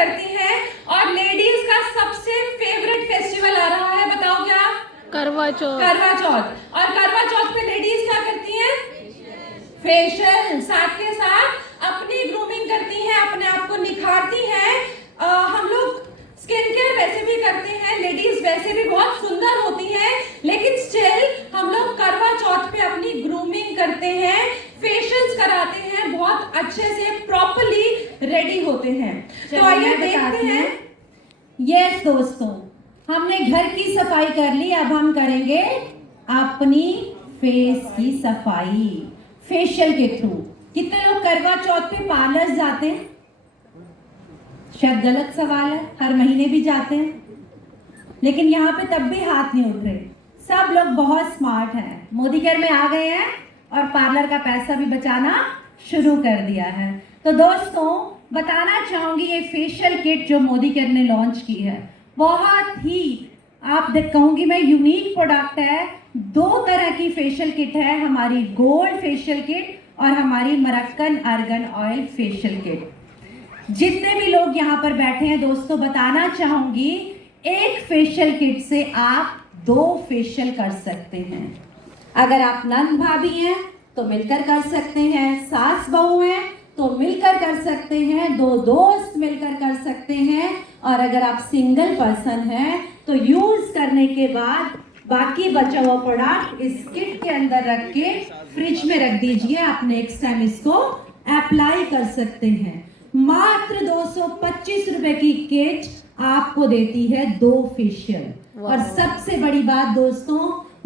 करती हैं। और लेडीज का सबसे फेवरेट फेस्टिवल आ रहा है, बताओ क्या? करवा चौथ। करवा चौथ। और करवा चौथ पे लेडीज क्या करती हैं? फेशियल, साथ के साथ अपनी ग्रूमिंग करती हैं, अपने आप को निखारती हैं। हम लोग स्किन केयर वैसे भी करते हैं, लेडीज वैसे भी बहुत सुंदर होती हैं, लेकिन स्टिल हम लोग करवा चौथ पे अपनी ग्रूमिंग करते हैं, फेशियल्स कराते हैं, बहुत अच्छे से प्रॉपर्ली रेडी होते हैं। तो आइए देखते हैं। यस दोस्तों, हमने घर की सफाई कर ली, अब हम करेंगे अपनी फेस की सफाई फेशियल के थ्रू। कितने लोग करवा चौथ पे पार्लर जाते हैं? शायद गलत सवाल है, हर महीने भी जाते हैं, लेकिन यहाँ पे तब भी हाथ नहीं उठ रहे। सब लोग बहुत स्मार्ट हैं, मोदी केयर में आ गए हैं और पार्लर का पैसा भी बचाना शुरू कर दिया है। तो दोस्तों बताना चाहूंगी, ये फेशियल किट जो मोदी केयर ने लॉन्च की है, बहुत ही आप कहूंगी मैं यूनिक प्रोडक्ट है। 2 तरह की फेशियल किट है, हमारी गोल्ड फेशियल किट और हमारी मरक्कन आर्गन ऑयल फेशियल किट। जितने भी लोग यहाँ पर बैठे हैं दोस्तों, बताना चाहूंगी, एक फेशियल किट से आप 2 फेशियल कर सकते हैं। अगर आप नंद भाभी हैं तो मिलकर कर सकते हैं, सास बहू हैं तो मिलकर कर सकते हैं, 2 दोस्त मिलकर कर सकते हैं, और अगर आप सिंगल पर्सन हैं तो यूज करने के बाद बाकी बचा हुआ प्रोडक्ट इस किट के अंदर रख के फ्रिज में रख दीजिए। आप नेक्स्ट टाइम इसको अप्लाई कर सकते हैं। मात्र 225 रुपए की किट आपको देती है 2 फेशियल। और सबसे बड़ी बात दोस्तों,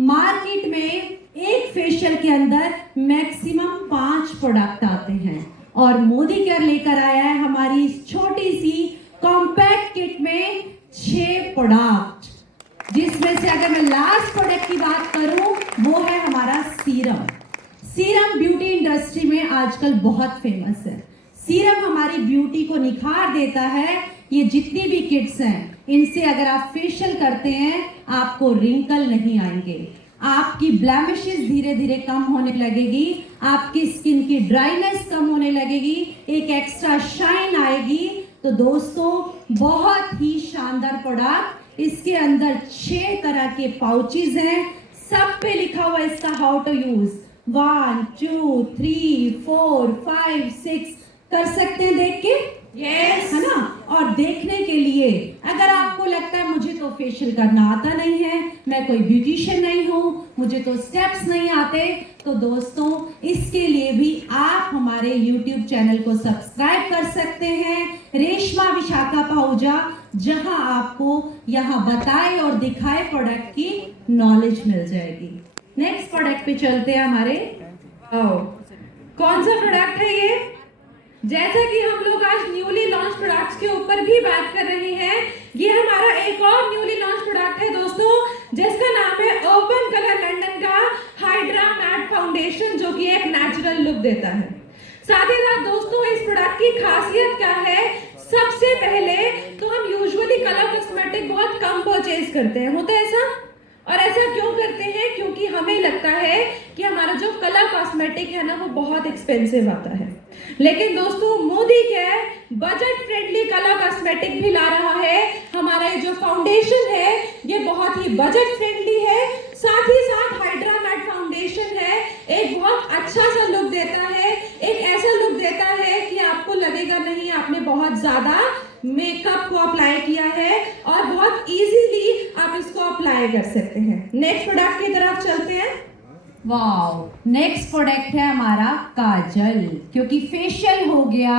मार्केट में एक फेशियल के अंदर मैक्सिमम 5 प्रोडक्ट आते हैं, और मोदी केयर लेकर आया है हमारी छोटी सी कॉम्पैक्ट किट में 6 प्रोडक्ट, जिसमें से अगर मैं लास्ट प्रोडक्ट की बात करूं वो है हमारा सीरम। सीरम ब्यूटी इंडस्ट्री में आजकल बहुत फेमस है। सीरम हमारी ब्यूटी को निखार देता है। ये जितनी भी किट्स हैं, इनसे अगर आप फेशियल करते हैं आपको रिंकल नहीं आएंगे, आपकी ब्लैमिशेस धीरे धीरे कम होने लगेगी, आपकी स्किन की ड्राइनेस कम होने लगेगी, एक एक्स्ट्रा शाइन आएगी। तो दोस्तों बहुत ही शानदार प्रोडक्ट। इसके अंदर 6 तरह के पाउचेस हैं, सब पे लिखा हुआ है इसका हाउ टू यूज। 1 2 3 4 5 6 कर सकते हैं देख के, यस है ना। और देखने के लिए अगर आपको लगता है मुझे तो फेशियल करना आता नहीं है, मैं कोई ब्यूटिशियन नहीं हूँ, मुझे तो स्टेप्स नहीं आते, तो दोस्तों इसके लिए भी आप हमारे YouTube चैनल को सब्सक्राइब कर सकते हैं, रेशमा विशाखा पाहुजा, जहां आपको यहाँ बताए और दिखाए प्रोडक्ट की नॉलेज मिल जाएगी। नेक्स्ट प्रोडक्ट पे चलते हैं हमारे। कौन सा प्रोडक्ट है ये? जैसा कि हम लोग आज न्यूली लॉन्च प्रोडक्ट्स के ऊपर भी बात कर रहे हैं, ये हमारा एक और न्यूली लॉन्च प्रोडक्ट है दोस्तों, जिसका नाम है अर्बन कलर लंदन का हाइड्रा मैट फाउंडेशन, जो कि एक नेचुरल लुक देता है। साथ ही साथ दोस्तों इस प्रोडक्ट की खासियत क्या है? सबसे पहले तो हम यूजुअली कलर कॉस्मेटिक बहुत कम परचेज करते हैं, होता है ऐसा? और ऐसा क्यों करते हैं? क्योंकि हमें लगता है कि हमारा जो कलर कॉस्मेटिक है ना वो बहुत एक्सपेंसिव आता है। लेकिन दोस्तों Modi care budget friendly colour cosmetic भी ला रहा है। हमारा ये जो फाउंडेशन है ये बहुत ही बजट फ्रेंडली है, साथ ही साथ हाइड्रा मैट फाउंडेशन है, एक बहुत अच्छा सा लुक देता है, एक ऐसा लुक देता है कि आपको लगेगा नहीं आपने बहुत ज्यादा मेकअप को अप्लाई किया है, और बहुत इजीली आप इसको अप्लाई कर सकते हैं। नेक्स्ट प्रोडक्ट की तरफ चलते हैं। वाओ, नेक्स्ट प्रोडक्ट है हमारा काजल। क्योंकि फेशियल हो गया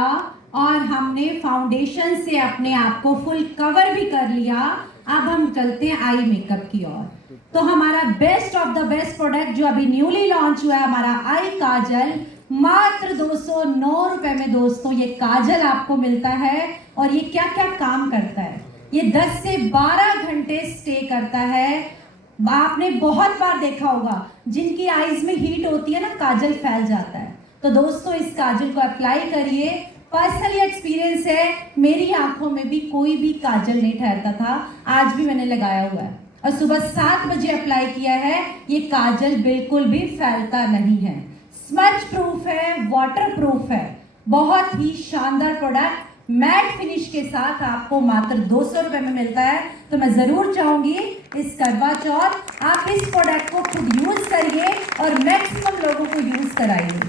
और हमने फाउंडेशन से अपने आप को फुल कवर भी कर लिया, अब हम चलते हैं आई मेकअप की ओर। तो हमारा best of the best product जो अभी न्यूली लॉन्च हुआ है, हमारा आई काजल, मात्र 209 रुपए में दोस्तों ये काजल आपको मिलता है। और ये क्या क्या काम करता है? ये 10 से 12 घंटे स्टे करता है। आपने बहुत बार देखा होगा जिनकी आईज में हीट होती है ना, काजल फैल जाता है। तो दोस्तों इस काजल को अप्लाई करिए। पर्सनली एक्सपीरियंस है, मेरी आंखों में भी कोई भी काजल नहीं ठहरता था, आज भी मैंने लगाया हुआ है और सुबह 7 बजे अप्लाई किया है। ये काजल बिल्कुल भी फैलता नहीं है, स्मज प्रूफ है, वाटर प्रूफ है, बहुत ही शानदार प्रोडक्ट। मैट फिनिश के साथ आपको मात्र 200 रुपए में मिलता है। तो मैं जरूर चाहूंगी इस करवा चौथ आप इस प्रोडक्ट को खुद यूज करिए और मैक्सिमम लोगों को यूज कराइए।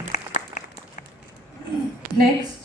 नेक्स्ट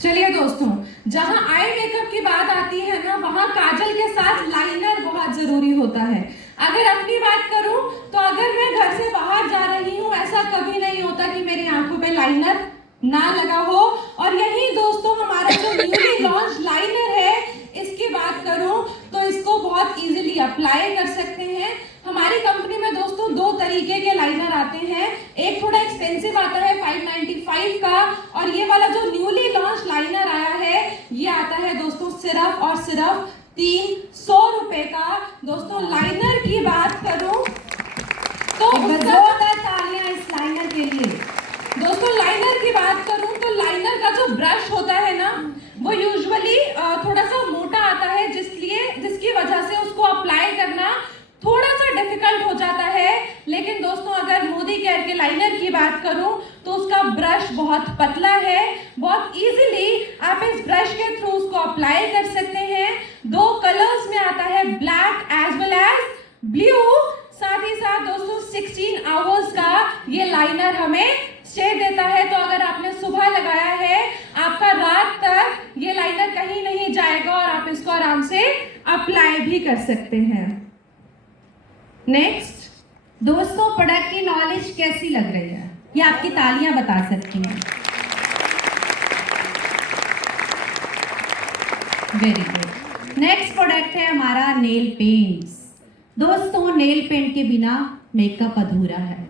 चलिए दोस्तों, जहां आई मेकअप की बात आती है ना, वहां काजल के साथ लाइनर बहुत जरूरी होता है। अगर अपनी बात करूं तो अगर मैं घर से बाहर जा रही हूं, ऐसा कभी नहीं होता कि मेरी आंखों पे लाइनर ना लगा हो। और यही दोस्तों हमारा जो न्यूली लॉन्च लाइनर है, इसकी बात करूं तो इसको बहुत इजीली अप्लाई कर सकते हैं। हमारी कंपनी में दोस्तों 2 तरीके के लाइनर आते हैं। एक थोड़ा एक्सपेंसिव आता है 595 का, और ये वाला जो न्यूली लॉन्च लाइनर आया है ये आता है दोस्तों सिर्फ और सिर्फ 300 रुपए का। दोस्तों लाइनर की बात करूं तो जोरदार तालियां इस लाइनर के लिए। दोस्तों लाइनर की बात करूं तो लाइनर का जो ब्रश होता है ना, वो यूजुअली थोड़ा सा मोटा आता है, जिसकी वजह से उसको अप्लाई करना थोड़ा सा डिफिकल्ट हो जाता है। लेकिन दोस्तों अगर मोदी केयर के लाइनर की बात करूं तो उसका ब्रश बहुत पतला है, बहुत इजीली आप इस ब्रश के थ्रू उसको अप्लाई कर सकते हैं। 2 कलर्स में आता है, black as well as blue. साथ ही साथ दोस्तों 16 आवर्स का ये लाइनर हमें स्टे देता है। तो अगर आपने सुबह लगाया है, आपका रात तक ये लाइनर कहीं नहीं जाएगा और आप इसको आराम से अप्लाई भी कर सकते हैं। नेक्स्ट दोस्तों प्रोडक्ट की नॉलेज कैसी लग रही है, ये आपकी तालियां बता सकती हैं। Very good. नेक्स्ट प्रोडक्ट है हमारा नेल पेंट्स। दोस्तों नेल पेंट के बिना मेकअप अधूरा है।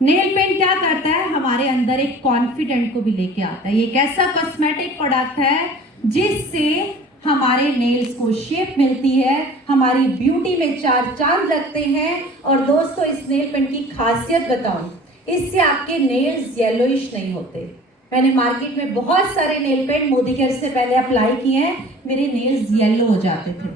नेल पेंट क्या करता है, हमारे अंदर एक कॉन्फिडेंट को भी लेके आता है। ये एक ऐसा कॉस्मेटिक प्रोडक्ट है जिससे हमारे नेल्स को शेप मिलती है, हमारी ब्यूटी में 4 चांद लगते हैं। और दोस्तों इस नेल पेंट की खासियत बताऊं, इससे आपके नेल्स येलोइश नहीं होते। मैंने मार्केट में बहुत सारे नेल पेंट मोदी केयर से पहले अप्लाई किए हैं, मेरे नेल्स येलो हो जाते थे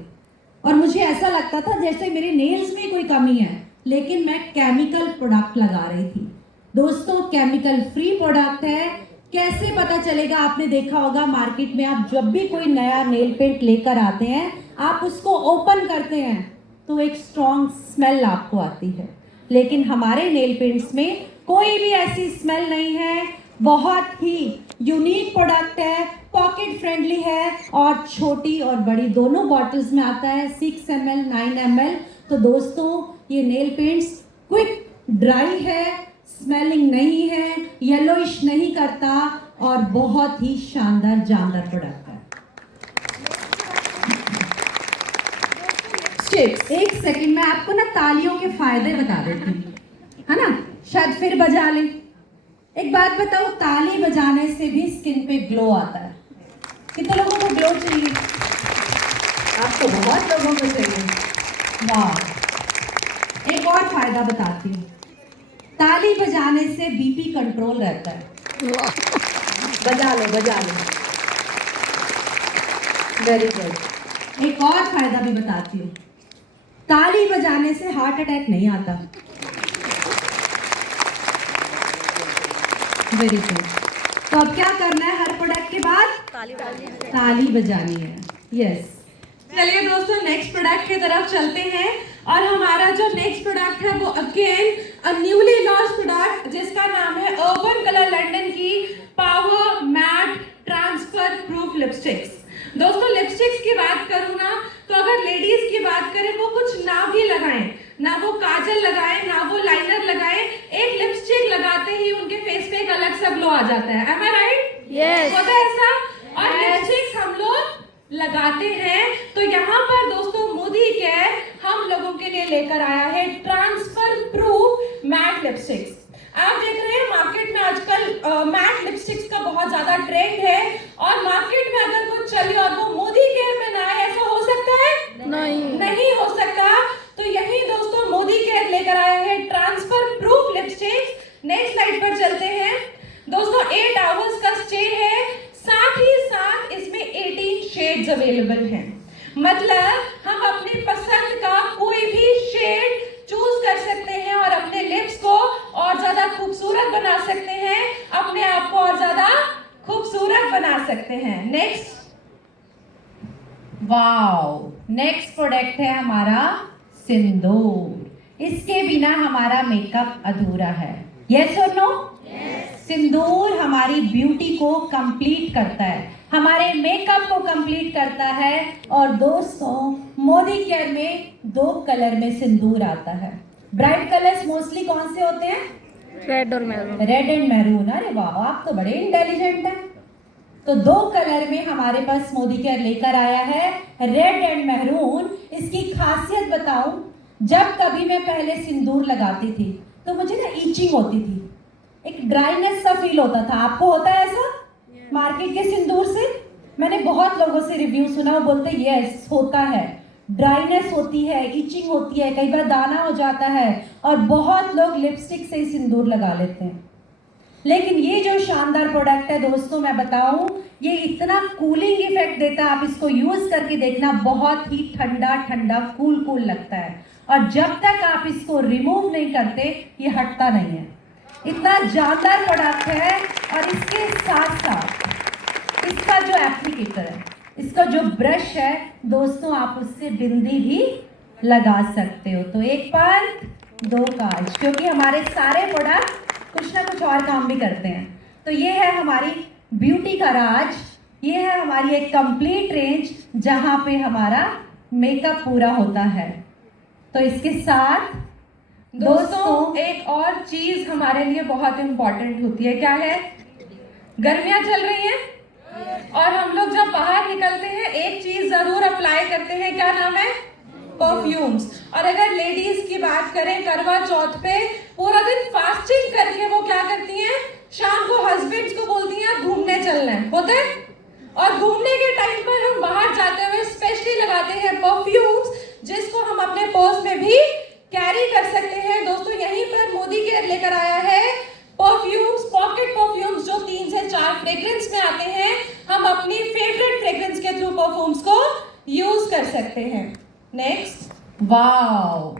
और मुझे ऐसा लगता था जैसे मेरे नेल्स में कोई कमी है, लेकिन मैं केमिकल प्रोडक्ट लगा रही थी। दोस्तों केमिकल फ्री प्रोडक्ट है। कैसे पता चलेगा, आपने देखा होगा मार्केट में आप जब भी कोई नया नेल पेंट लेकर आते हैं, आप उसको ओपन करते हैं तो एक स्ट्रॉन्ग स्मेल आपको आती है, लेकिन हमारे नेल पेंट्स में कोई भी ऐसी स्मेल नहीं है। बहुत ही यूनिक प्रोडक्ट है, पॉकेट फ्रेंडली है और छोटी और बड़ी दोनों बॉटल्स में आता है, 6 ml 9 ml। तो दोस्तों ये नेल पेंट्स क्विक ड्राई है, स्मेलिंग नहीं है, येलोइश नहीं करता और बहुत ही शानदार जानदार प्रोडक्ट है। एक सेकंड में आपको ना तालियों के फायदे बता देती हूँ, है ना, शायद फिर बजा ले। एक बात बताओ, ताली बजाने से भी स्किन पे ग्लो आता है। कितने लोगों को ग्लो चाहिए? आपको बहुत लोगों को चाहिए। वाह। एक और फायदा बताती हूँ, ताली बजाने से बीपी कंट्रोल रहता है। बजा लो बजा लो। Very good. एक और फायदा भी बताती हूँ, ताली बजाने से हार्ट अटैक नहीं आता। Very good. तो अब क्या करना है, हर प्रोडक्ट के बाद ताली बजानी है। यस। चलिए दोस्तों नेक्स्ट प्रोडक्ट की तरफ चलते हैं। और हमारा जो नेक्स्ट प्रोडक्ट है वो again a newly launch product, जिसका नाम है अर्बन कलर लंदन की power matte transfer proof lipsticks. दोस्तों लिपस्टिक्स की बात करूँ ना, तो अगर लेडीज की बात करें, वो कुछ ना भी लगाएं, ना वो काजल लगाएं, ना वो लाइनर लगाएं, एक लिपस्टिक लगाते ही उनके फेस पे एक अलग सा ग्लो आ जाता है। एम आई राइट? यस। होता है ऐसा? और लिपस्टिक्स हम लोग लगाते हैं। तो यहाँ पर दोस्तों मोदी केयर हम लोगों के लिए लेकर आया है ट्रांसफर प्रूफ मैट लिपस्टिक्स। आप देख रहे हैं मार्केट में आजकल मैट लिपस्टिक्स का बहुत ज्यादा ट्रेंड है, और मार्केट में अगर कुछ चले और वो मोदी केयर में ना आए, ऐसा हो सकता है? नहीं हो सकता। तो यही दोस्तों मोदी केयर लेकर आया है transfer proof lipsticks. Next slide पर चलते हैं। दोस्तों 8 आवर्स का स्टे है, साथ ही साथ इसमें 18 शेड्स अवेलेबल हैं। मतलब हम अपनी पसंद का कोई भी शेड चूज कर सकते हैं और अपने लिप्स को और ज्यादा खूबसूरत बना सकते हैं। सकते हैं। नेक्स्ट, वाओ, नेक्स्ट प्रोडक्ट है हमारा सिंदूर। इसके बिना हमारा मेकअप अधूरा है। यस और नो? सिंदूर हमारी ब्यूटी को कंप्लीट करता है, हमारे मेकअप को कंप्लीट करता है। और दोस्तों, मोदी केयर में 2 कलर में सिंदूर आता है। ब्राइट कलर्स मोस्टली कौन से होते हैं? रेड और मैरून। Red and maroon. अरे वाह, आप तो बड़े इंटेलिजेंट हैं। तो 2 कलर में हमारे पास मोदी केयर लेकर आया है, रेड एंड मैरून। इसकी खासियत बताऊं, जब कभी मैं पहले सिंदूर लगाती थी तो मुझे ना ईचिंग होती थी, एक ड्राइनेस सा फील होता था। आपको होता है ऐसा मार्केट के सिंदूर से? मैंने बहुत लोगों से रिव्यू सुना, वो बोलते यस होता है, ड्राइनेस होती है, ईचिंग होती है, कई बार दाना हो जाता है, और बहुत लोग लिपस्टिक से ही सिंदूर लगा लेते हैं। लेकिन ये जो शानदार प्रोडक्ट है दोस्तों, मैं बताऊं, ये इतना कूलिंग इफेक्ट देता है। आप इसको यूज करके देखना, बहुत ही ठंडा ठंडा कूल कूल लगता है। और जब तक आप इसको रिमूव नहीं करते, ये हटता नहीं है। इतना जानदार प्रोडक्ट है। और इसके साथ साथ इसका जो एप्लीकेटर है, इसका जो ब्रश है दोस्तों, आप उससे बिंदी भी लगा सकते हो। तो 1 पर 2 काज, क्योंकि हमारे सारे प्रोडक्ट कुछ ना कुछ और काम भी करते हैं। तो ये है हमारी ब्यूटी का राज, ये है हमारी एक कंप्लीट रेंज जहाँ पे हमारा मेकअप पूरा होता है। तो इसके साथ दोस्तों एक और चीज हमारे लिए बहुत इम्पोर्टेंट होती है। क्या है? गर्मियां चल रही हैं और हम लोग जब बाहर निकलते हैं एक चीज जरूर अप्लाई करते हैं। क्या नाम है? परफ्यूम्स। और अगर लेडीज की बात करें, करवा चौथ पे पूरा दिन फास्टिंग करके वो क्या करती हैं? शाम को हस्बैंड्स को बोलती हैं घूमने चलना है, होता है। और घूमने के टाइम पर हम बाहर जाते हुए स्पेशली लगाते हैं परफ्यूम्स, जिसको हम अपने पर्स में भी कैरी कर सकते हैं। दोस्तों यहीं पर मोदी केयर लेकर आया है परफ्यूम्स, पॉकेट परफ्यूम्स, जो 3 से 4 फ्रेग्रेंस में आते हैं। हम अपनी फेवरेट फ्रेग्रेंस के थ्रू परफ्यूम्स को यूज कर सकते हैं। Next, wow,